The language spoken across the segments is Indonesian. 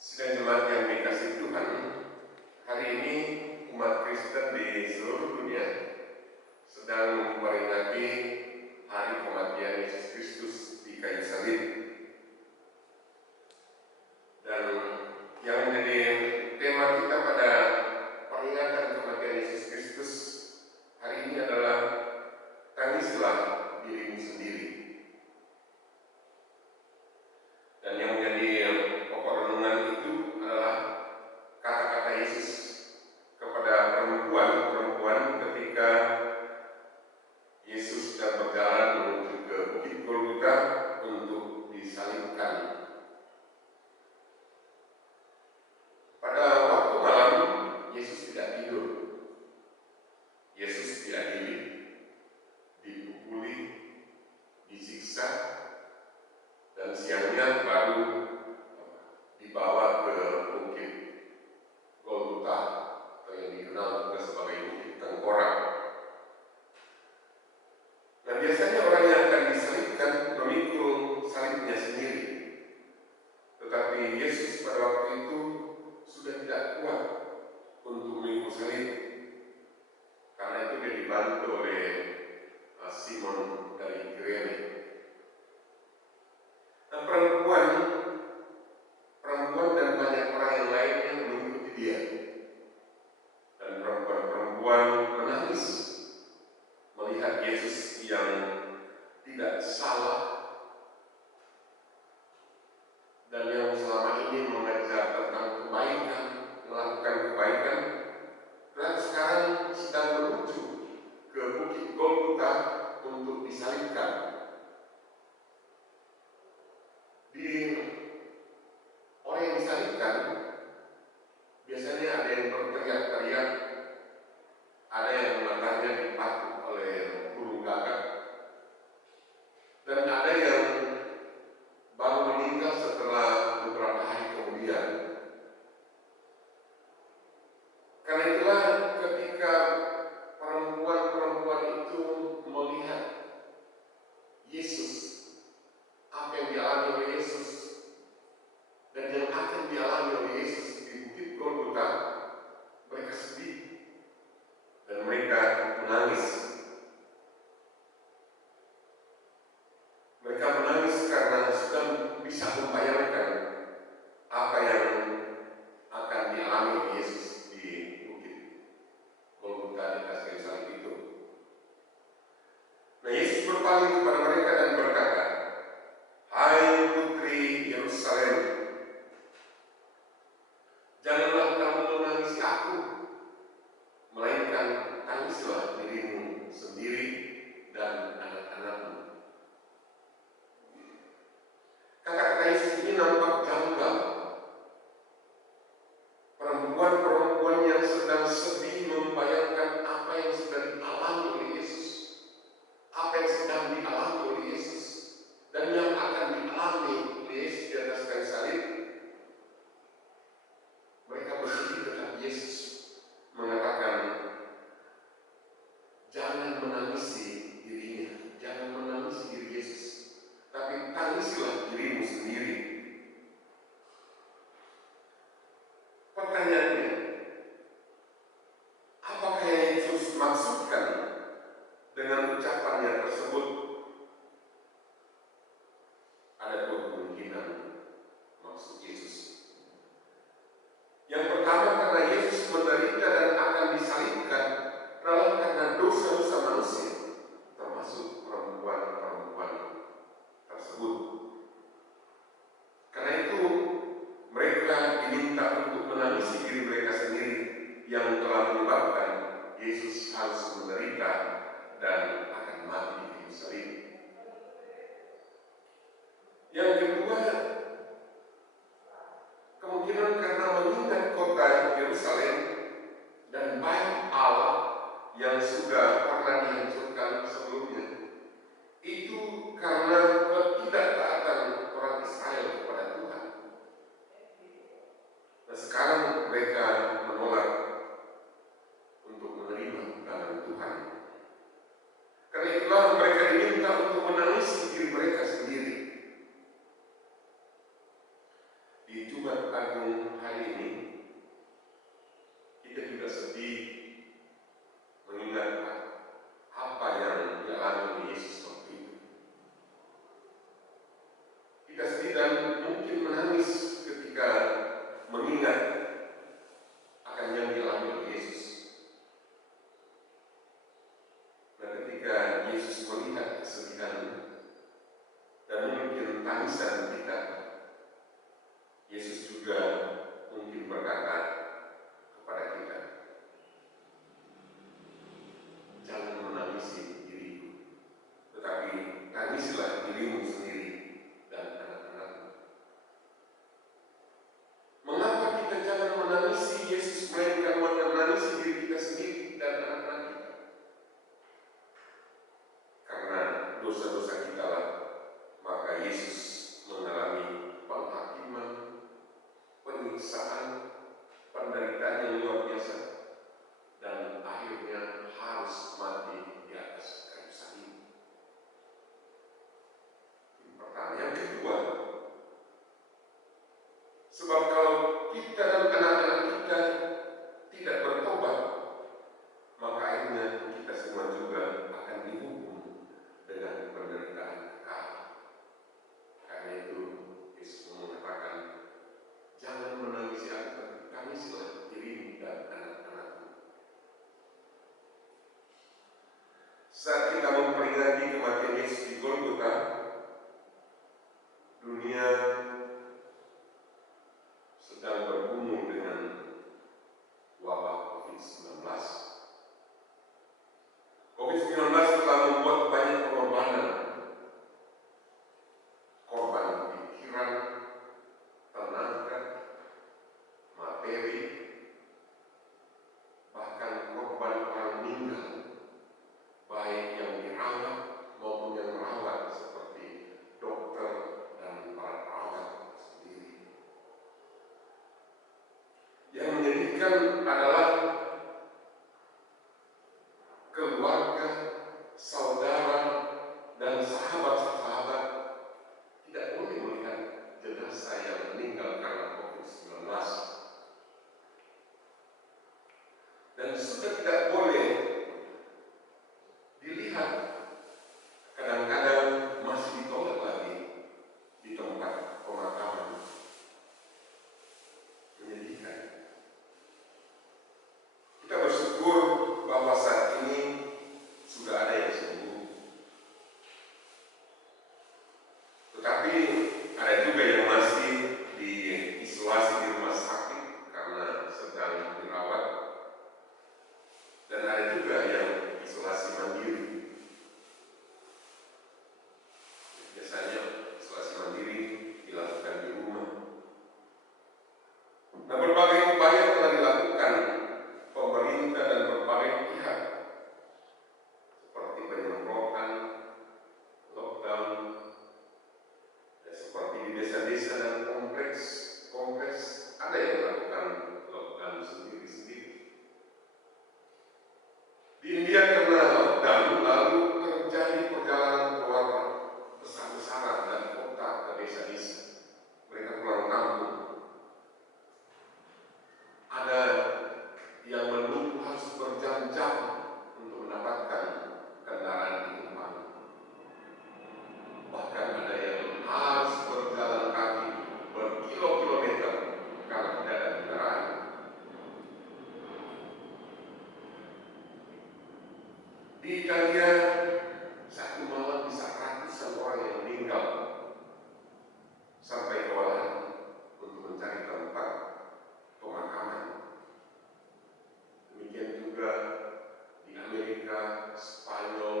Sidang jemaat yang dikasihi Tuhan, hari ini umat Kristen di seluruh dunia sedang memperingati hari kematian Yesus Kristus di kayu salib. Dan yang menjadi tema kita pada peringatan kematian Yesus Kristus hari ini adalah tangislah dirimu sendiri. Dan yang menjadi pokok renungan itu adalah kata-kata Yesus kepada perempuan ketika Yesus sedang berjalan menuju ke Bukit Golgota untuk disalibkan. Pada waktu malam, Yesus tidak tidur. Yesus diadili, dipukuli, disiksa, dan siangnya baru dibawa ke Bukit Golgota atau yang dikenal juga sebagai Bukit Tengkorak. Nah, biasanya orang yang akan disalibkan memikul salibnya sendiri. Tetapi Yesus pada waktu itu sudah tidak kuat untuk memikul salib. Karena itu dia dibantu oleh Simon dari Kirene. Nah, perempuan dan banyak orang yang lainnya mengikuti dia. Dan perempuan menangis melihat Yesus yang tidak salah dan yang selama ini mengajar tentang kebaikan, melakukan kebaikan, dan sekarang sedang menuju ke Bukit Golgota untuk disalibkan. Di orang yang disalibkan biasanya ada yang berteriak-teriak, ada yang matanya dipaku oleh burung gagak, dan ada yang baru meninggal setelah beberapa hari kemudian. Karena itulah ketika perempuan itu melihat Yesus, apa yang dialami oleh Yesus, dan yang akan dialami oleh Yesus di Bukit Golgota, mereka sedih dan mereka menangis. Mereka menangis karena sudah bisa membayangkan apa yang akan dialami oleh Yesus di Bukit Golgota di atas kayu salib itu. Nah, Yesus berpaling kepada mereka dan berkata, "Hai putri Yerusalem, janganlah kamu menangisi aku, melainkan tangislah dirimu sendiri dan anak-anakmu." Kata-kata Yesus ini nampak janggal. Perempuan yang sedang sedih membayangkan apa yang sedang dialami oleh Yesus, apa yang sedang dialami oleh Yesus, dan yang akan dialami oleh Yesus di atas kayu salib. Mereka bersedih, tetapi Yesus mengatakan, jangan menangisi dirinya, jangan menangisi diri Yesus, tapi tangisilah dirimu sendiri. Pertanyaannya, apakah yang Yesus maksudkan dengan ucapannya tersebut? Ada dua kemungkinan maksud Yesus. Yang pertama, karena Yesus menderita dan akan disalibkan adalah karena dosa-dosa manusia, termasuk perempuan tersebut. Karena itu mereka diminta untuk menangisi diri mereka sendiri yang telah menyebabkan Yesus harus menderita dan akan mati di kayu salib. Yang kedua, kemungkinan karena mengingat kota Yerusalem dan bait Allah yang sudah pernah dihancurkan sebelumnya. Itu karena ketidaktaatan orang Israel kepada Tuhan. Dan sekarang mereka menolak untuk menerima kedatangan Tuhan. Karena itulah mereka diminta untuk menangisi diri mereka sendiri. Di Jumat Jumat Agung hari ini, kita juga sedih mengingat apa yang dialami Yesus waktu itu. Kita sedih dan mungkin menangis ketika mengingat akan yang dialami oleh Yesus. Dan ketika Yesus melihat kesedihan dan mungkin tangisan kita, Yesus juga mungkin berkata kepada kita, jangan menangisi diriku, tetapi tangisilah dirimu sendiri dan anak-anakmu. Mengapa kita jangan menangisi Yesus, melainkan menangisi diri kita sendiri dan anak-anak kita? Karena dosa-dosa kita lah, maka Yesus mengalami penghakiman, penyiksaan, penderitaan yang luar biasa, dan akhirnya harus mati di atas kayu salib. Pertanyaan kedua, sebab kalau kita dan anak-anak kita tidak bertobat, maka akhirnya kita semua juga akan dihukum dengan penderitaan kekal. Karena itu Yesus mengatakan, jangan menangisi aku, tangisilah dirimu dan anak-anakmu. Saat kita memperingati kematian Yesus di Golgota, dunia sedang bergumul dengan wabah COVID-19. COVID-19 telah membuat banyak pengorbanan, korban pikiran, tenaga, materi, bahkan korban orang meninggal, baik yang dirawat maupun yang merawat, seperti dokter dan para perawat sendiri. Yang menyedihkan adalah keluarga, saudara, dan sahabat-sahabat tidak boleh melihat jenazah yang meninggal karena COVID-19. Dan sudah tidak boleh dilihat, kadang-kadang masih ditolak lagi di tempat pemakaman. Menyedihkan. Kita bersyukur bahwa saat ini sudah ada yang sembuh. Tetapi ada juga yang masih diisolasi di rumah sakit karena sedang dirawat. Dan ada juga yang isolasi mandiri. Biasanya isolasi mandiri dilakukan di rumah. Nah, berbagai upaya telah dilakukan pemerintah dan berbagai pihak, seperti penyemprotan, lockdown, dan seperti di desa-desa dan kompleks ada yang melakukan lockdown sendiri-sendiri. Di India karena lockdown, lalu terjadi perjalanan keluar besar-besaran dari kota ke desa-desa. Mereka pulang kampung. Ada yang menunggu harus berjam-jam untuk mendapatkan kendaraan ditumpangi. Bahkan ada yang harus berjalan kaki berkilo-kilometer karena tidak ada kendaraan. Di Italia, satu malam bisa ratusan orang yang meninggal sampai kewalahan untuk mencari tempat pemakaman. Demikian juga di Amerika, Spanyol,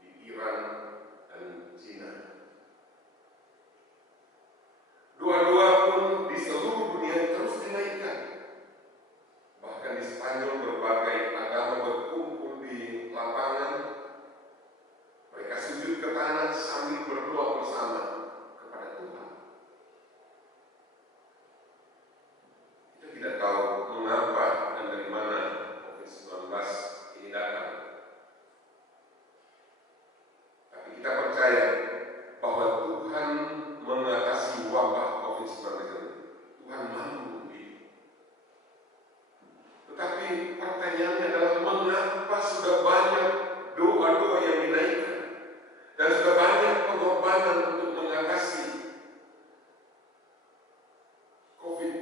di Iran, dan Cina. Dua-dua pun di seluruh dunia terus dinaikkan. Bahkan di Spanyol berbagai agama berkumpul di lapangan. Mereka sujud ke tanah sambil berdoa bersama kepada Tuhan. Kita tidak tahu mengapa dan dari mana COVID-19 ini datang. Tapi kita percaya bahwa Tuhan mengatasi wabah COVID-19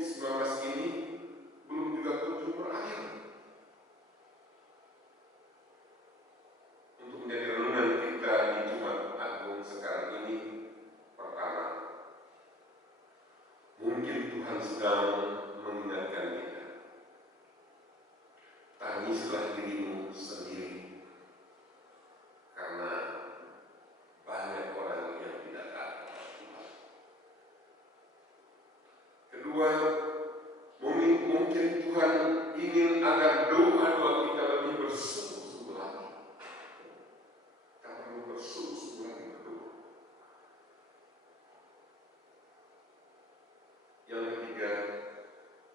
COVID-19 ini belum juga kunjung berakhir. Untuk menjadi renungan kita di Jumat Agung sekarang ini, pertama, mungkin Tuhan sedang mengingatkan kita, tangislah dirimu sendiri, karena banyak orang yang tidak tahu Tuhan. Kedua, mungkin Tuhan ingin agar doa-doa kita lebih bersungguh-sungguh lagi. Kita perlu bersungguh-sungguh lagi berdoa. Yang ketiga,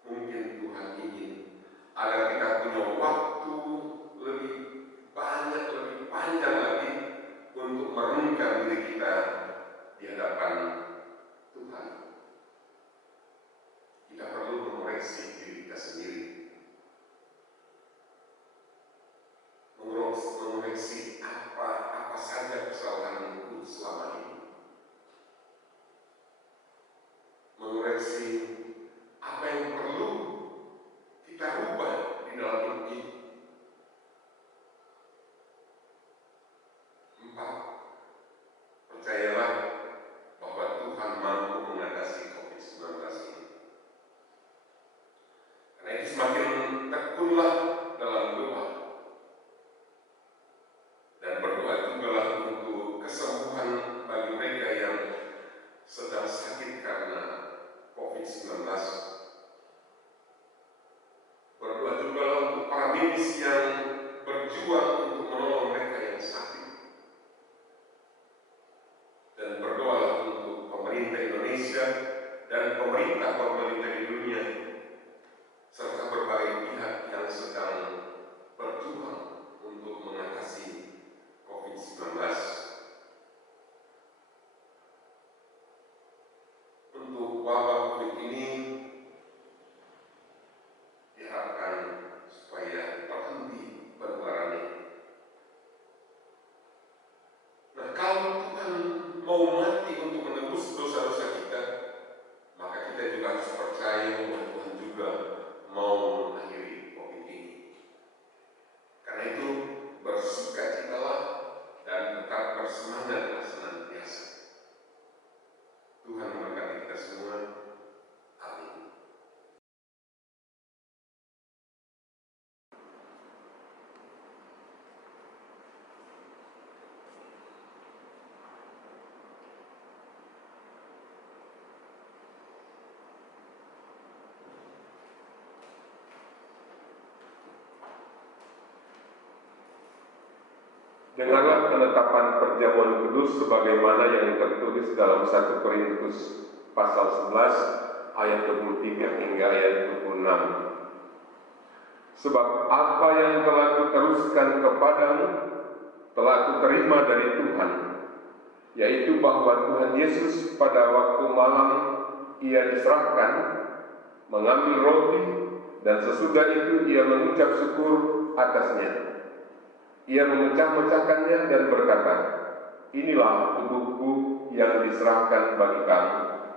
mungkin Tuhan ingin agar kita punya waktu lebih banyak, lebih panjang lagi untuk merenungkan diri kita di hadapan Tuhan. Kita perlu mengoreksi diri kita sendiri, mengoreksi apa saja kesalahan itu selama ini, mengoreksi apa yang perlu kita rubah di dalam hidup ini. 4, percayalah bahwa Tuhan mampu mengatasi COVID-19 ini. Karena itu semakin tekunlah dalam doa, dan berdoa jugalah untuk kesembuhan bagi mereka yang sedang sakit karena COVID-19. Berdoa jugalah untuk para medis yang berjuang untuk menolong mereka yang sakit. Dan berdoalah untuk pemerintah Indonesia dan pemerintah di dunia, serta berbagai pihak yang sedang berjuang untuk mengatasi COVID-19. Untuk wabah COVID ini diharapkan supaya berhenti penularannya. Nah, kalau Tuhan mau mati untuk menebus dosa-dosa kita, maka kita juga harus percaya bahwa Tuhan juga mau mengakhiri COVID ini. Karena itu, bersukacitalah dan tetap bersemangatlah senantiasa. Tuhan memberkati kita semua. Amin. Dengarlah penetapan perjamuan kudus sebagaimana yang tertulis dalam 1 Korintus pasal 11 ayat 23 hingga ayat 26. Sebab apa yang telah kuteruskan kepadamu telah kuterima dari Tuhan, yaitu bahwa Tuhan Yesus pada waktu malam ia diserahkan, mengambil roti, dan sesudah itu ia mengucap syukur atasnya. Ia memecah-mecahkannya dan berkata, "Inilah tubuhku yang diserahkan bagi kamu.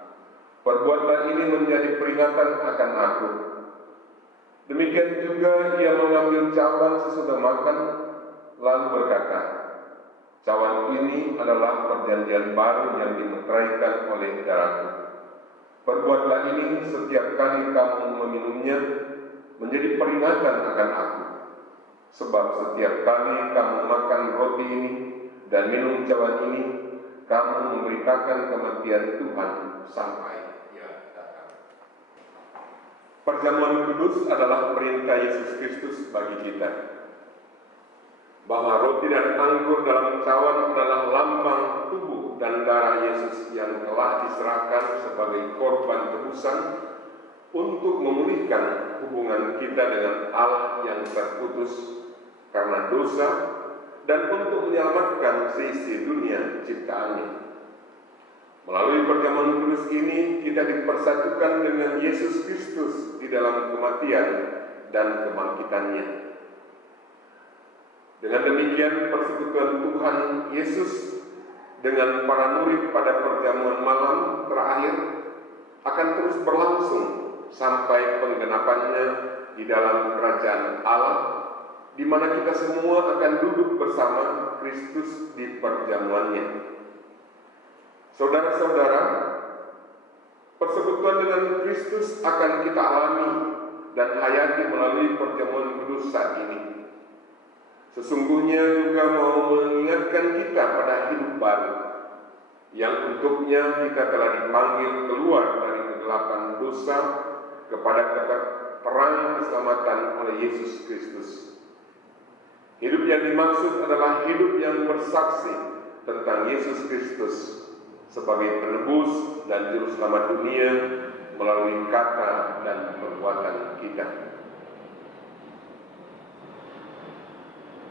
Perbuatlah ini menjadi peringatan akan aku." Demikian juga ia mengambil cawan sesudah makan, lalu berkata, "Cawan ini adalah perjanjian baru yang dimeteraikan oleh darahku. Perbuatlah ini setiap kali kamu meminumnya, menjadi peringatan akan aku. Sebab setiap kali kamu makan roti ini dan minum cawan ini, kamu memberitakan kematian Tuhan sampai Ia datang." Perjamuan kudus adalah perintah Yesus Kristus bagi kita, bahwa roti dan anggur dalam cawan adalah lambang tubuh dan darah Yesus yang telah diserahkan sebagai korban tebusan untuk memulihkan hubungan kita dengan Allah yang terputus karena dosa, dan untuk menyelamatkan seisi dunia ciptaannya. Melalui perjamuan kudus ini, kita dipersatukan dengan Yesus Kristus di dalam kematian dan kebangkitannya. Dengan demikian, persekutuan Tuhan Yesus dengan para murid pada perjamuan malam terakhir akan terus berlangsung sampai penggenapannya di dalam kerajaan Allah, di mana kita semua akan duduk bersama Kristus di perjamuannya. Saudara-saudara, persekutuan dengan Kristus akan kita alami dan hayati melalui perjamuan kudus saat ini. Sesungguhnya juga mau mengingatkan kita pada hidup baru, yang untuknya kita telah dipanggil keluar dari kegelapan dosa kepada terang keselamatan oleh Yesus Kristus. Hidup yang dimaksud adalah hidup yang bersaksi tentang Yesus Kristus sebagai penebus dan juru selamat dunia melalui kata dan perbuatan kita.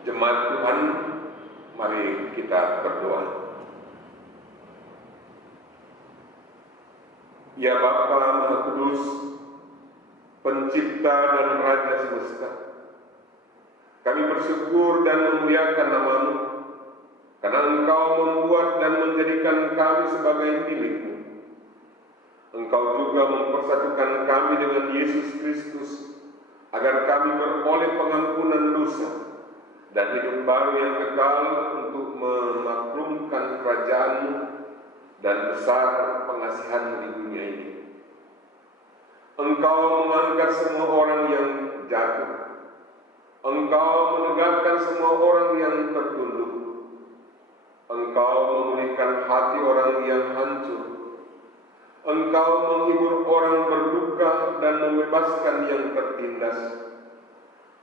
Jemaat Tuhan, mari kita berdoa. Ya Bapa Maha Kudus, Pencipta dan Raja semesta, kami bersyukur dan memuliakan nama-Mu, karena Engkau membuat dan menjadikan kami sebagai milik-Mu. Engkau juga mempersatukan kami dengan Yesus Kristus, agar kami beroleh pengampunan dosa dan hidup baru yang kekal untuk memaklumkan kerajaan-Mu dan besar pengasihan-Mu di dunia ini. Engkau mengangkat semua orang yang jatuh. Engkau menegakkan semua orang yang tertunduk. Engkau memulihkan hati orang yang hancur. Engkau menghibur orang berduka dan membebaskan yang tertindas.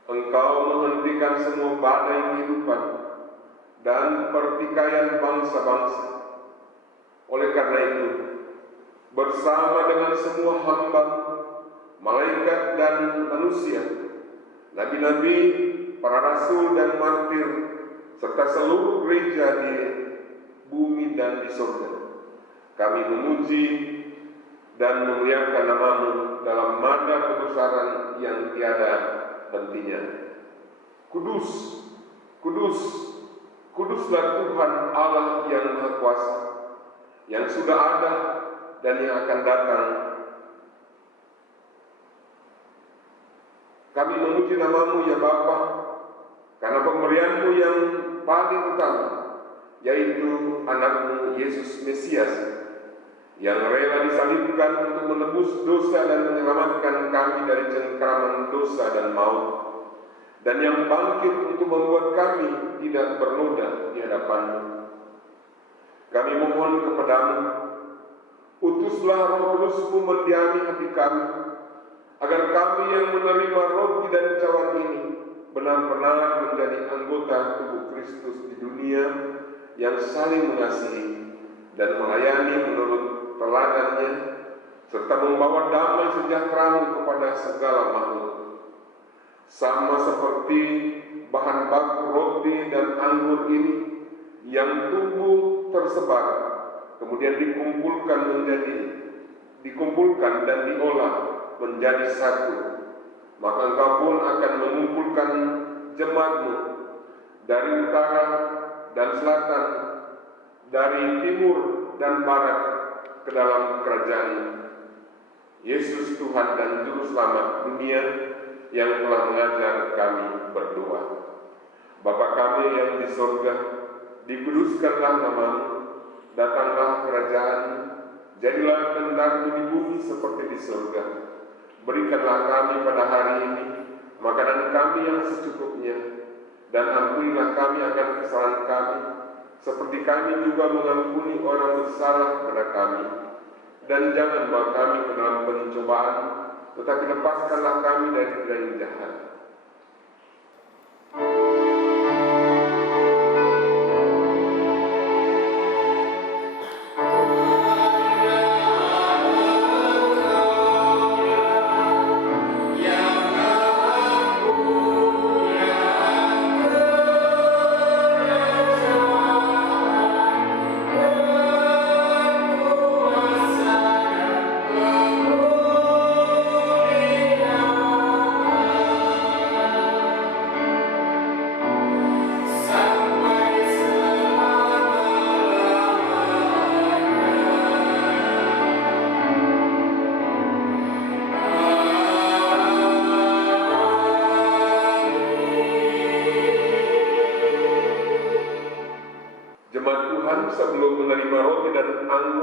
Engkau menghentikan semua badai kehidupan dan pertikaian bangsa-bangsa. Oleh karena itu, bersama dengan semua hamba, malaikat dan manusia, nabi-nabi, para rasul dan martir, serta seluruh gereja di bumi dan di surga, kami memuji dan memuliakan nama-Mu dalam nada kebesaran yang tiada hentinya. Kudus, kudus, kuduslah Tuhan Allah yang Maha Kuasa, yang sudah ada dan yang akan datang. Kami memuji nama-Mu ya Bapa, karena pemberian-Mu yang paling utama, yaitu anak-Mu Yesus Mesias, yang rela disalibkan untuk menebus dosa dan menyelamatkan kami dari cengkraman dosa dan maut, dan yang bangkit untuk membuat kami tidak bernoda di hadapan-Mu. Kami mohon kepada-Mu, utuslah Roh Kudus-Mu mendiami hati kami, agar kami yang menerima roti dan cawan ini benar-benar menjadi anggota tubuh Kristus di dunia yang saling mengasihi dan melayani menurut teladannya, serta membawa damai sejahtera-Mu kepada segala makhluk. Sama seperti bahan baku roti dan anggur ini yang tumbuh tersebar, kemudian dikumpulkan dan diolah menjadi satu, maka Engkau pun akan mengumpulkan jemaat-Mu dari utara dan selatan, dari timur dan barat ke dalam kerajaan-Mu. Yesus Tuhan dan Juru Selamat dunia yang telah mengajar kami berdoa. Bapa kami yang di surga, dikuduskanlah nama-Mu, datanglah kerajaan-Mu, jadilah kehendak-Mu di bumi seperti di surga. Berikanlah kami pada hari ini makanan kami yang secukupnya, dan ampunilah kami akan kesalahan kami, seperti kami juga mengampuni orang bersalah kepada kami. Dan jangan bawa kami ke dalam pencobaan, tetapi lepaskanlah kami dari yang jahat.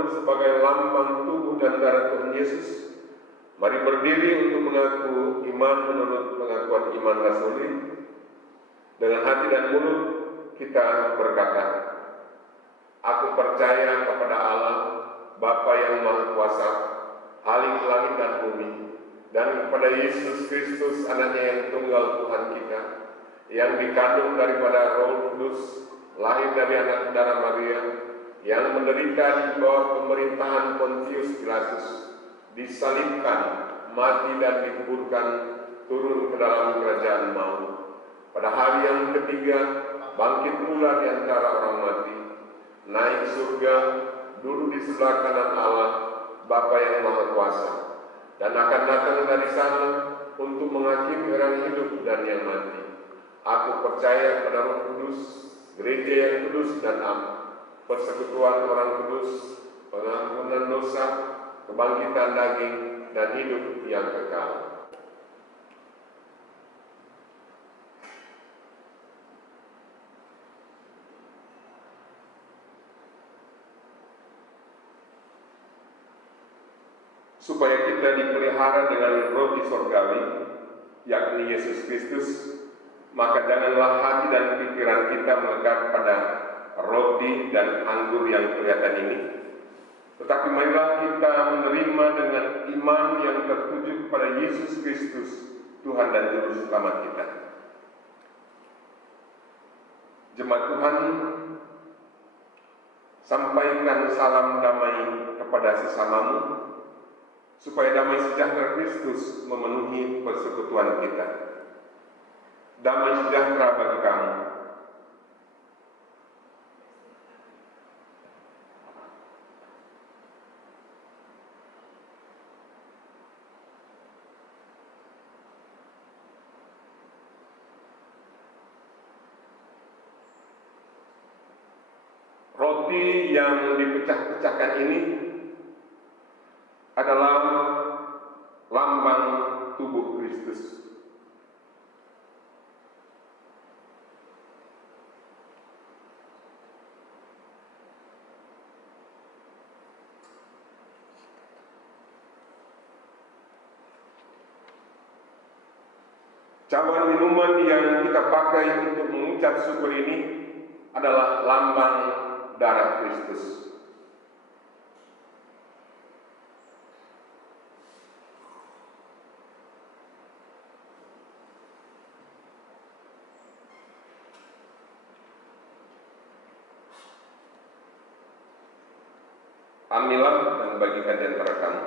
menurut sebagai lambang tubuh dan darah Tuhan Yesus, mari berdiri untuk mengaku iman menurut pengakuan iman rasuli. Dengan hati dan mulut kita berkata, aku percaya kepada Allah, Bapa yang Maha Kuasa, Khalik langit dan bumi, dan kepada Yesus Kristus, anaknya yang tunggal Tuhan kita, yang dikandung daripada Roh Kudus, lahir dari anak darah Maria, yang menderita di bawah pemerintahan Pontius Pilatus, disalibkan, mati dan dikuburkan, turun ke dalam kerajaan maut. Pada hari yang ketiga, bangkit pula di antara orang mati, naik surga, duduk di sebelah kanan Allah, Bapa yang Maha Kuasa, dan akan datang dari sana untuk menghakimi orang hidup dan yang mati. Aku percaya pada Roh Kudus, gereja yang kudus dan am, persekutuan orang kudus, pengampunan dosa, kebangkitan daging, dan hidup yang kekal. Supaya kita dipelihara dengan roti sorgawi, yakni Yesus Kristus, maka janganlah hati dan pikiran kita melekat pada roti dan anggur yang kelihatan ini, tetapi marilah kita menerima dengan iman yang tertuju kepada Yesus Kristus, Tuhan dan Juru Selamat kita. Jemaat Tuhan, sampaikan salam damai kepada sesamamu, supaya damai sejahtera Kristus memenuhi persekutuan kita. Damai sejahtera bagi kamu. Roti yang dipecah-pecahkan ini adalah lambang tubuh Kristus. Cawan minuman yang kita pakai untuk mengucap syukur ini adalah lambang darah Kristus. Ambillah dan bagikan di antara kamu.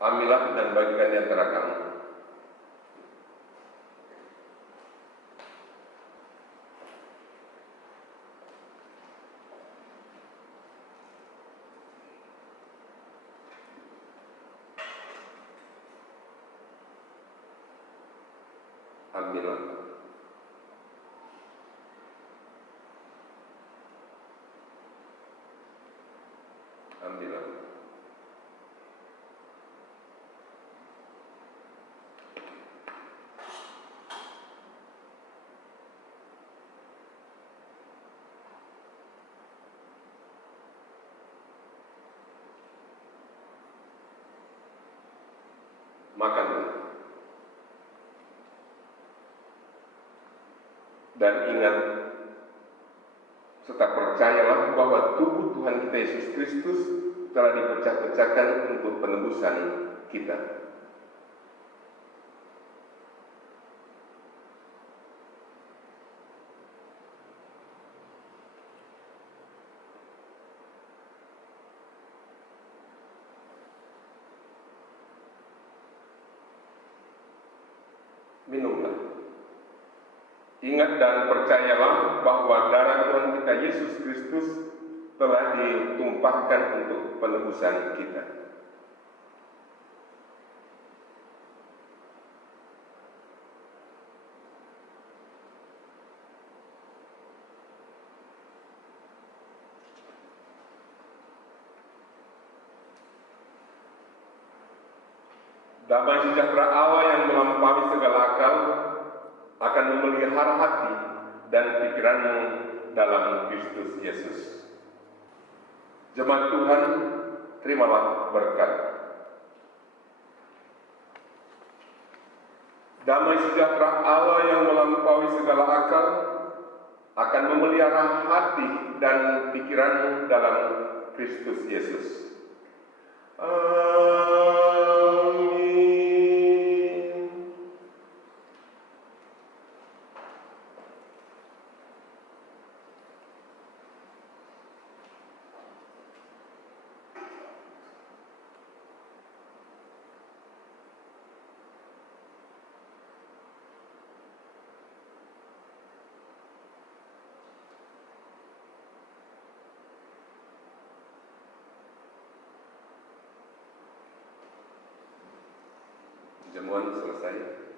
Ambillah dan bagikan di antara kamu. Ambillah. Ambillah. Makanlah. Dan ingat, serta percayalah bahwa tubuh Tuhan kita Yesus Kristus telah dipecah-pecahkan untuk penebusan kita. Minumlah. Ingat dan percayalah bahwa darah Tuhan kita Yesus Kristus telah ditumpahkan untuk penebusan kita. Damai sejahtera Allah yang melampaui segala akal akan memelihara hati dan pikiranmu dalam Kristus Yesus. Jemaat Tuhan, terimalah berkat. Damai sejahtera Allah yang melampaui segala akal akan memelihara hati dan pikiran dalam Kristus Yesus. Amin. Jamuan selesai.